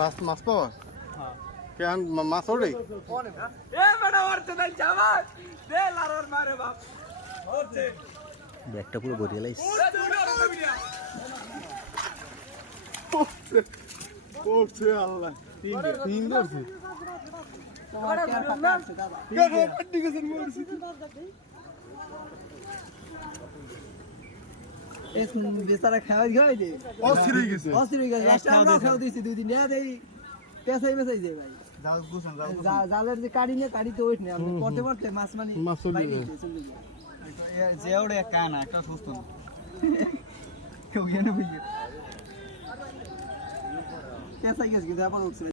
মাছ পাওয়া কেন মাছ ওড়ে ব্যাগটা পুরো ভরিয়ে লাইছে করছে আল্লাহ তিন ধরছে বেচারা খাওয়াই খাওয়াই দে অস্থির হয়ে গেছে অস্থির হয়ে গেছে আমরা খাওয়া দিয়েছি 2 দিন না দেই পেছাই মেছাই যায় ভাই জালের যে কাড়ি নিয়ে কাড়িতে ওইট নেই আমরা পড়তে পড়তে মাছ মানে মাছ চলে যে ওরে কানা একটা সুস্থ না কেউ গেনে বুঝে পেছাই গেছে কিন্তু আবার উঠছে